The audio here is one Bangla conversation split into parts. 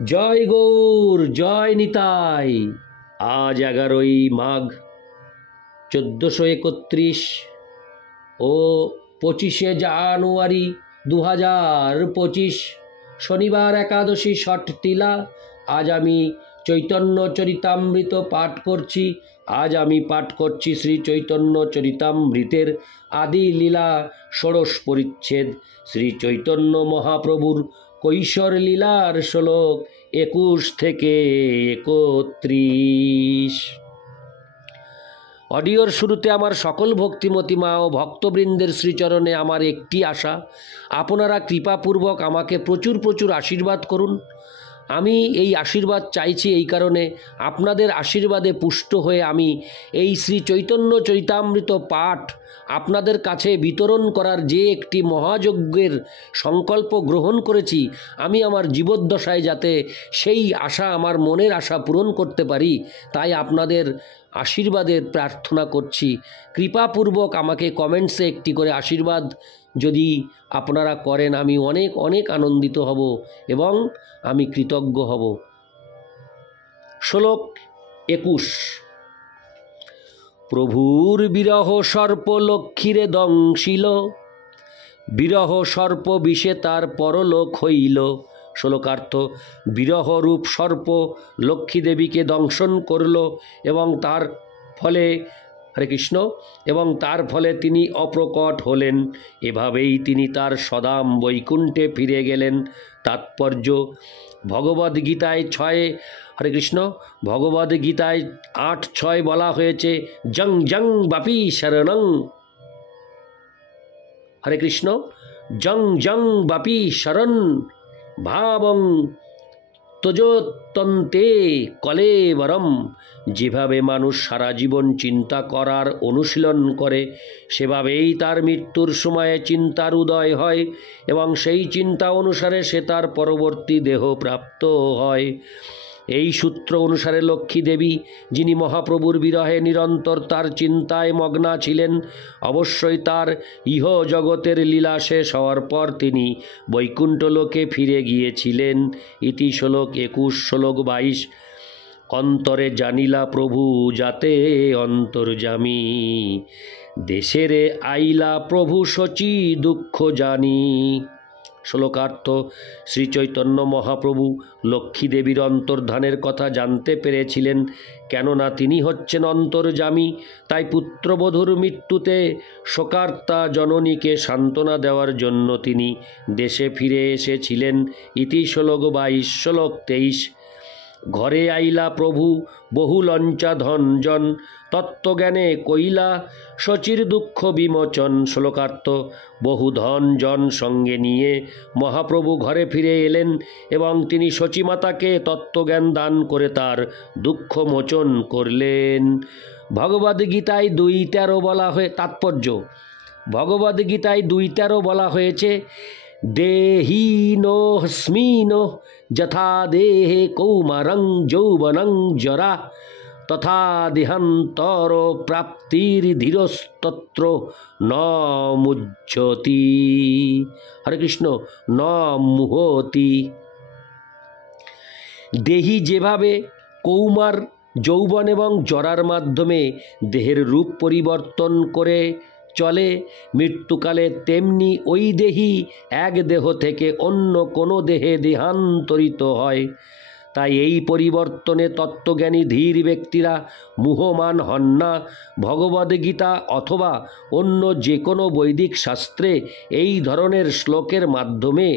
জয় গৌর, জয় নিতাই। আজ 11ই মাঘ 1431 ও 25শে জানুয়ারি 2025 শনিবার, একাদশী ষট তিলা। আজ আমি চৈতন্য চরিতামৃত পাঠ করছি। আজ আমি পাঠ করছি শ্রী চৈতন্য চরিতামৃতের আদি লীলা ষোড়শ পরিচ্ছেদ, শ্রী চৈতন্য মহাপ্রভুর কৈশোর লীলার শ্লোক 21 থেকে 31। অডিওর শুরুতে আমার সকল ভক্তিমতী মা ও ভক্তবৃন্দের শ্রীচরণে আমার একটি আশা, আপনারা কৃপাপূর্বক আমাকে প্রচুর প্রচুর আশীর্বাদ করুন। আমি এই আশীর্বাদ চাইছি এই কারণে, আপনাদের আশীর্বাদে পুষ্ট হয়ে আমি এই শ্রী চৈতন্য চরিতামৃত পাঠ আপনাদের কাছে বিতরণ করার যে একটি মহাযজ্ঞের সংকল্প গ্রহণ করেছি, আমি আমার জীবদ্দশায় যাতে সেই আশা, আমার মনের আশা পূরণ করতে পারি, তাই আপনাদের আশীর্বাদের প্রার্থনা করছি। কৃপাপূর্বক আমাকে কমেন্টসে একটি করে আশীর্বাদ যদি আপনারা করেন, আমি অনেক অনেক আনন্দিত হব এবং আমি কৃতজ্ঞ হব। শ্লোক 21। প্রভুর বিরহ সর্প লক্ষ্মীরে দংশিল, বিরহ সর্প বিষে তার পরলোক হইল। শ্লোকার্থ: বিরহরূপ সর্প লক্ষ্মী দেবীকে দংশন করল এবং তার ফলে হরে কৃষ্ণ এবং তার ফলে তিনি অপ্রকট হলেন। এভাবেই তিনি তার সদাম বৈকুণ্ঠে ফিরে গেলেন। তাৎপর্য: ভগবদ্গীতায় 6 হরে কৃষ্ণ ভগবদ্গীতায় 8:6 বলা হয়েছে, জং জং বাপি শরণং। হরে কৃষ্ণ, জং জং বাপি শরণ ভাবং তজতন্তে কলেবরম। যেভাবে মানুষ সারা জীবন চিন্তা করার অনুশীলন করে, সেভাবেই তার মৃত্যুর সময়ে চিন্তার উদয় হয় এবং সেই চিন্তা অনুসারে সে তার পরবর্তী দেহ প্রাপ্ত হয়। এই সূত্র অনুসারে লক্ষ্মী দেবী, যিনি মহাপ্রভুর বিরহে নিরন্তর তার চিন্তায় মগ্না ছিলেন, অবশ্যই তার ইহ জগতের লীলা শেষ হওয়ার পর তিনি বৈকুণ্ঠ লোকে ফিরে গিয়েছিলেন। ইতি শ্লোক 21। শ্লোক 22। অন্তরে জানিলা প্রভু যাতে অন্তর্যামী, দেশেরে আইলা প্রভু শচী দুঃখ জানি। শ্লোকার্থ: শ্রী চৈতন্য মহাপ্রভু লক্ষ্মী দেবীর অন্তর্ধানের কথা জানতে পেরেছিলেন, কেননা তিনি হচ্ছেন অন্তর্যামী। তাই পুত্রবধূর মৃত্যুতে শোকার্তা জননীকে সান্ত্বনা দেওয়ার জন্য তিনি দেশে ফিরে এসেছিলেন। ইতি শ্লোক 22। শ্লোক 23। ঘরে আইলা প্রভু বহু লঞ্চা ধনজন, তত্ত্বজ্ঞানে কইলা শচীর দুঃখ বিমোচন। শ্লোকার্থ: বহু ধন জন সঙ্গে নিয়ে মহাপ্রভু ঘরে ফিরে এলেন এবং তিনি শচীমাতাকে তত্ত্বজ্ঞান দান করে তার দুঃখ মোচন করলেন। ভগবদ্গীতায় 2:13 বলা হয়ে তাৎপর্য: ভগবদ্গীতায় 2:13 বলা হয়েছে, দেহিনোऽস্মিন যথা দেহে কৌমারং যৌবনং জরা, তথা দেহান্তর প্রাপ্তির ধীরস্তত্র ন মুহ্যতি। হরে কৃষ্ণ, ন মুহতি। দেহি যেভাবে কৌমার, যৌবন এবং জরার মাধ্যমে দেহের রূপ পরিবর্তন করে চলে, মৃত্যুকালে তেমনি ওই দেহি এক দেহ থেকে অন্য কোনো দেহে দেহান্তরিত হয়। তাই এই পরিবর্তনে তত্ত্বজ্ঞানী ধীর ব্যক্তিরা মুহ্যমান হন না। ভগবদ্গীতা অথবা অন্য যে কোনো বৈদিক শাস্ত্রে এই ধরনের শ্লোকের মাধ্যমে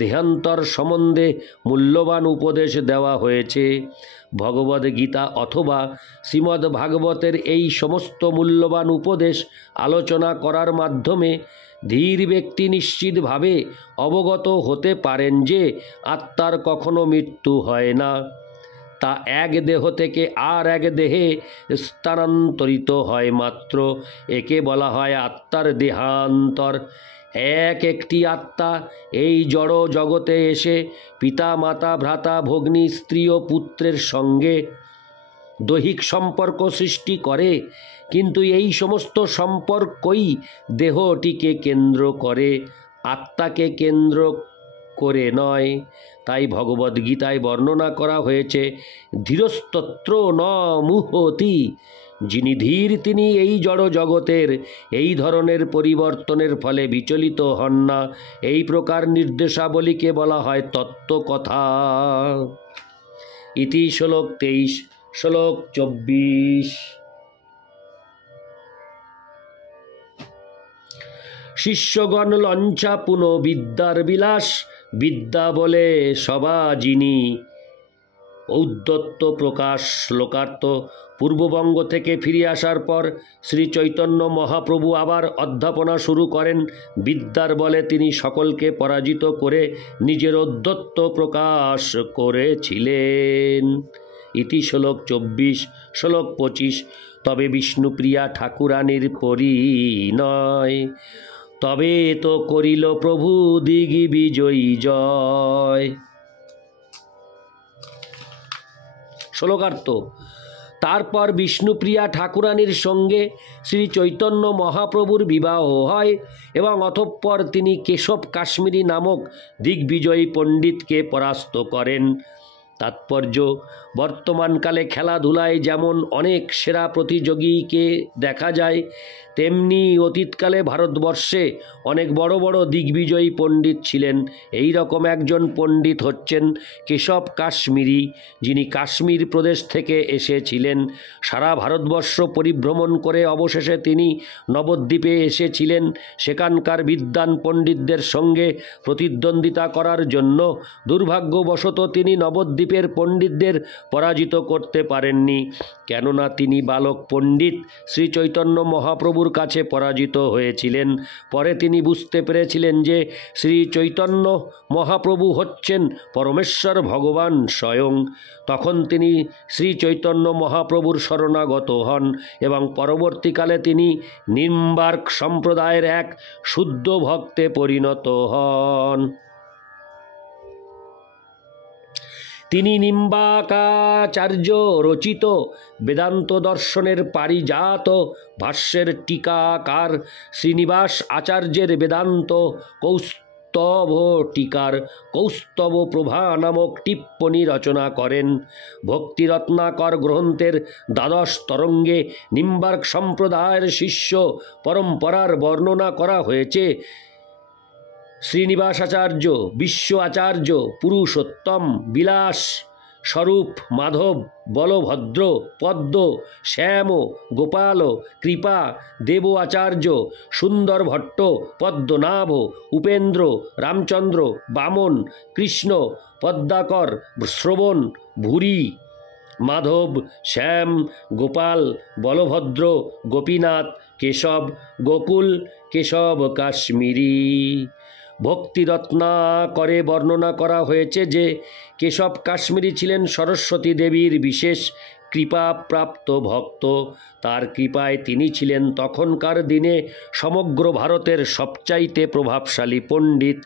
দেহান্তর সম্বন্ধে মূল্যবান উপদেশ দেওয়া হয়েছে। ভগবদ্গীতা অথবা শ্রীমদ্ ভাগবতের এই সমস্ত মূল্যবান উপদেশ আলোচনা করার মাধ্যমে ধীর ব্যক্তি নিশ্চিতভাবে অবগত হতে পারেন যে আত্মার কখনো মৃত্যু হয় না, তা এক দেহ থেকে আর এক দেহে স্থানান্তরিত হয় মাত্র। একে বলা হয় আত্মার দেহান্তর। একটি আত্মা এই জড় জগতে এসে পিতা মাতা ভ্রাতা ভগ্নী স্ত্রী ও পুত্রের সঙ্গে দৈহিক সম্পর্ক সৃষ্টি করে, কিন্তু এই সমস্ত সম্পর্কই দেহটিকে কেন্দ্র করে, আত্মাকে কেন্দ্র করে নয়। তাই ভগবদ্গীতায় বর্ণনা করা হয়েছে, ধীরস্তত্র ন মুহতি, যিনি ধীর তিনি এই জড় জগতের এই ধরনের পরিবর্তনের ফলে বিচলিত হন না। এই প্রকার নির্দেশাবলীকে বলা হয় তত্ত্বকথা। ইতি শ্লোক 23। শ্লোক 24। শিষ্যগণ লঞ্চা পুন বিদ্যার বিলাস, বিদ্যা বলে সবা যিনি ঔদ্ধত্য প্রকাশ। শ্লোকার্থ: পূর্ববঙ্গ থেকে ফিরে আসার পর শ্রী চৈতন্য মহাপ্রভু আবার অধ্যাপনা শুরু করেন। বিদ্যার বলে তিনি সকলকে পরাজিত করে নিজের ঔদ্ধত্য প্রকাশ করেছিলেন। ইতি শ্লোক 24। শ্লোক 25। তবে বিষ্ণুপ্রিয়া ঠাকুরানীর পরিণয়, তবে তো করিল প্রভু দিগ্বিজয়ী জয়। শ্লোকার্থ: তারপর বিষ্ণুপ্রিয়া ঠাকুরানীর সঙ্গে শ্রী চৈতন্য মহাপ্রভুর বিবাহ হয় এবং অতঃপর তিনি কেশব কাশ্মীরি নামক দিগ্বিজয়ী পণ্ডিতকে পরাস্ত করেন। তাৎপর্য: বর্তমানকালে খেলাধুলায় যেমন অনেক সেরা প্রতিযোগীকে দেখা যায়, তেমনি অতীতকালে ভারতবর্ষে অনেক বড় বড় দিগ্বিজয়ী পণ্ডিত ছিলেন। এই রকম একজন পণ্ডিত হচ্ছেন কেশব কাশ্মীরি, যিনি কাশ্মীর প্রদেশ থেকে এসেছিলেন। সারা ভারতবর্ষ পরিভ্রমণ করে অবশেষে তিনি নবদ্বীপে এসেছিলেন। সেখানকার বিদ্বান পণ্ডিতদের সঙ্গে প্রতিদ্বন্দ্বিতা করার জন্য দুর্ভাগ্যবশত তিনি নবদ্বীপের পণ্ডিতদের পরাজিত করতে পারেননি, কেননা তিনি বালক পণ্ডিত শ্রী চৈতন্য মহাপ্রভুর কাছে পরাজিত হয়েছিলেন। পরে তিনি বুঝতে পেরেছিলেন যে শ্রী চৈতন্য মহাপ্রভু হচ্ছেন পরমেশ্বর ভগবান স্বয়ং। তখন তিনি শ্রী চৈতন্য মহাপ্রভুর শরণাগত হন এবং পরবর্তীকালে তিনি নিম্বার্ক সম্প্রদায়ের এক শুদ্ধ ভক্তে পরিণত হন। তিনি নিম্বাকাচার্য রচিত বেদান্ত দর্শনের পারিজাত ভাষ্যের টিকাকার শ্রীনিবাস আচার্যের বেদান্ত কৌস্তব টিকার কৌস্তব প্রভা নামক টিপ্পনী রচনা করেন। ভক্তিরত্নাকর গ্রন্থের দ্বাদশ তরঙ্গে নিম্বার্ক সম্প্রদায়ের শিষ্য পরম্পরার বর্ণনা করা হয়েছে। শ্রীনিবাসাচার্য, বিশ্ব আচার্য, পুরুষোত্তম, বিলাস, স্বরূপ, মাধব, বলভদ্র, পদ্ম, শ্যাম, গোপাল, কৃপা, দেব আচার্য, সুন্দর ভট্ট, পদ্মনাভ, উপেন্দ্র, রামচন্দ্র, বামন, কৃষ্ণ, পদ্মাকর, শ্রবণ, ভুরি, মাধব, শ্যাম, গোপাল, বলভদ্র, গোপীনাথ, কেশব, গোকুল, কেশব কাশ্মীরি। ভক্তিরত্নাকরে বর্ণনা করা হয়েছে যে কেশব কাশ্মীরি ছিলেন সরস্বতী দেবীর বিশেষ কৃপাপ্রাপ্ত ভক্ত। তার কৃপায় তিনি ছিলেন তখনকার দিনে সমগ্র ভারতের সবচাইতে প্রভাবশালী পণ্ডিত।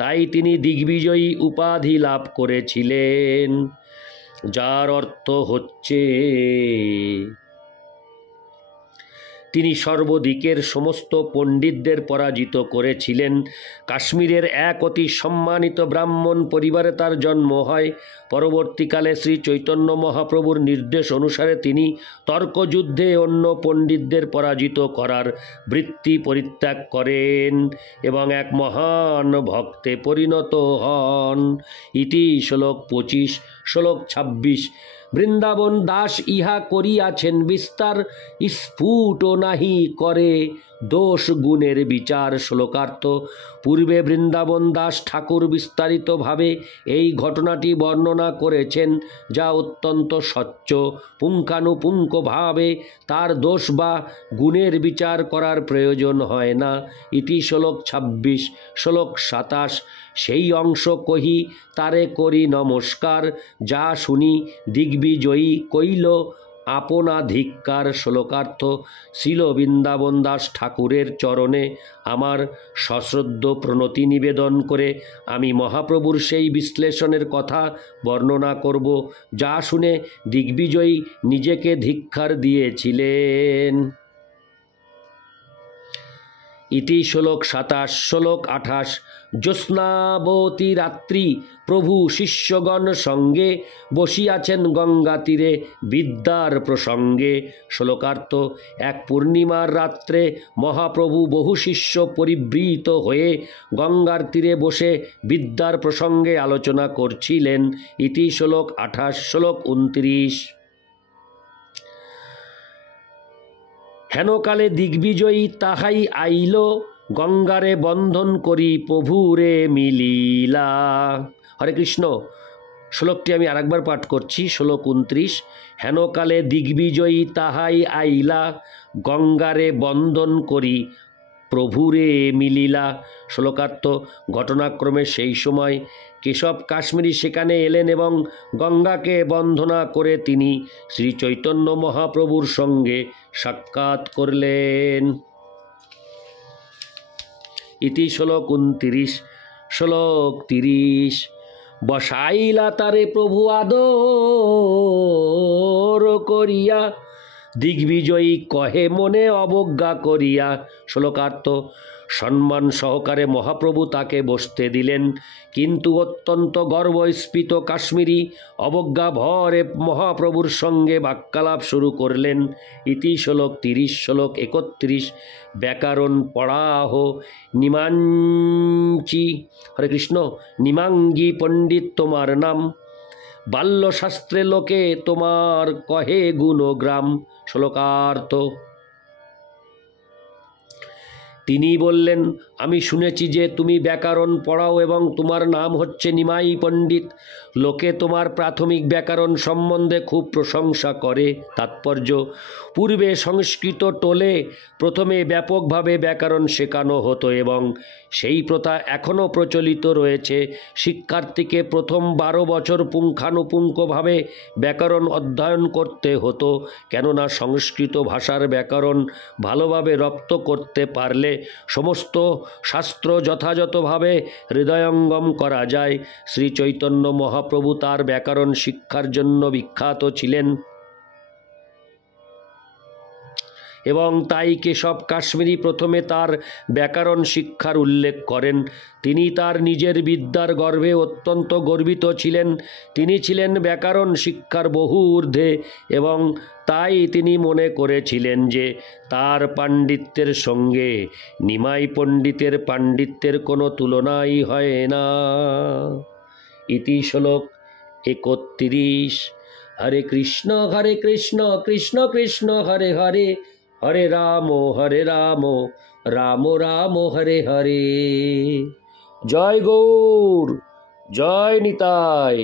তাই তিনি দিগ্বিজয়ী উপাধি লাভ করেছিলেন, যার অর্থ হচ্ছে তিনি সর্বদিকের সমস্ত পণ্ডিতদের পরাজিত করেছিলেন। কাশ্মীরের এক অতি সম্মানিত ব্রাহ্মণ পরিবারে তার জন্ম হয়। পরবর্তীকালে শ্রী চৈতন্য মহাপ্রভুর নির্দেশ অনুসারে তিনি তর্কযুদ্ধে অন্য পণ্ডিতদের পরাজিত করার বৃত্তি পরিত্যাগ করেন এবং এক মহান ভক্তে পরিণত হন। ইতি শ্লোক 25। শ্লোক 26। বৃন্দাবন দাস ইহা করিয়াছেন বিস্তার, স্ফুট নাহি করে দোষ গুণের বিচার। শ্লোকার্থ: পূর্বে বৃন্দাবন দাস ঠাকুর বিস্তারিতভাবে এই ঘটনাটি বর্ণনা করেছেন, যা অত্যন্ত স্বচ্ছ। পুঙ্খানুপুঙ্খভাবে তার দোষ বা গুণের বিচার করার প্রয়োজন হয় না। ইতি শ্লোক 26। শ্লোক 27। সেই অংশ কহি তারে করি নমস্কার, যা শুনি দিগ্বিজয়ী কইল আপনাধিকার। শ্লোকার্থ: শ্রীল বৃন্দাবন দাস ঠাকুরের চরণে আমার সশ্রদ্ধ প্রণতি নিবেদন করে আমি মহাপ্রভুর সেই বিশ্লেষণের কথা বর্ণনা করব, যা শুনে দিগ্বিজয়ী নিজেকে ধিক্কার দিয়েছিলেন। ইতি শ্লোক 27, শ্লোক 28। জ্যোৎস্নাবতী রাত্রি প্রভু শিষ্যগণ সঙ্গে বসিয়াছেন গঙ্গা তীরে বিদ্যার প্রসঙ্গে। শ্লোকার্থ: এক পূর্ণিমার রাত্রে মহাপ্রভু বহু শিষ্য পরিবৃত হয়ে গঙ্গার তীরে বসে বিদ্যার প্রসঙ্গে আলোচনা করছিলেন। ইতি শ্লোক 28, শ্লোক 29। হেনকালে দিগ্বিজয়ী তাহাই আইল, গঙ্গারে বন্ধন করি প্রভুরে মিলিলা। হরে কৃষ্ণ। শ্লোকটি আমি আরেকবার পাঠ করছি, শ্লোক 29। হেনকালে দিগ্বিজয়ী তাহাই আইলা, গঙ্গারে বন্ধন করি প্রভুরে মিলিলা। শ্লোকার্থ: ঘটনাক্রমে সেই সময় কেশব কাশ্মীরি সেখানে এলেন এবং গঙ্গাকে বন্দনা করে তিনি শ্রী চৈতন্য মহাপ্রভুর সঙ্গে সাক্ষাৎ করলেন। ইতি শ্লোক 29, শ্লোক 30। বসাইলা তারে প্রভু আদর করিয়া, দিগ্বিজয়ী কহে মনে অবজ্ঞা করিয়া। শ্লোকার্থ: সম্মান সহকারে মহাপ্রভু তাকে বসতে দিলেন, কিন্তু অত্যন্ত গর্বস্ফীত কাশ্মীরি অবজ্ঞা ভরে মহাপ্রভুর সঙ্গে বাক্যালাপ শুরু করলেন। ইতি শ্লোক 30, শ্লোক 31। ব্যাকরণ পড়াহ নিমাঞ্চি। হরে কৃষ্ণ। নিমাঙ্গি পণ্ডিত তোমার নাম, বাল্যশাস্ত্রে লোকে তোমার কহে গুণগ্রাম। শ্লোকার্থ: তিনি বললেন, আমি শুনেছি যে তুমি ব্যাকরণ পড়াও এবং তোমার নাম হচ্ছে নিমাই পণ্ডিত। লোকে তোমার প্রাথমিক ব্যাকরণ সম্বন্ধে খুব প্রশংসা করে। তাৎপর্য: পূর্বে সংস্কৃত টোলে প্রথমে ব্যাপকভাবে ব্যাকরণ শেখানো হতো এবং সেই প্রথা এখনও প্রচলিত রয়েছে। শিক্ষার্থীকে প্রথম 12 বছর পুঙ্খানুপুঙ্খভাবে ব্যাকরণ অধ্যয়ন করতে হতো, কেননা সংস্কৃত ভাষার ব্যাকরণ ভালোভাবে রপ্ত করতে পারলে সমস্ত শাস্ত্র যথাযথভাবে হৃদয়ঙ্গম করা যায়। শ্রী চৈতন্য মহাপ্রভু তার ব্যাকরণ শিক্ষার জন্য বিখ্যাত ছিলেন এবং তাই কেশব কাশ্মীরি প্রথমে তার ব্যাকরণ শিক্ষার উল্লেখ করেন। তিনি তার নিজের বিদ্যার গর্বে অত্যন্ত গর্বিত ছিলেন। তিনি ছিলেন ব্যাকরণ শিক্ষার বহু ঊর্ধ্বে এবং তাই তিনি মনে করেছিলেন যে তার পাণ্ডিত্যের সঙ্গে নিমাই পণ্ডিতের পাণ্ডিত্যের কোনো তুলনাই হয় না। ইতি শ্লোক 31। হরে কৃষ্ণ কৃষ্ণ কৃষ্ণ হরে হরে, হরে রাম রাম রাম হরে হরে। জয় গৌর, জয় নিতাই।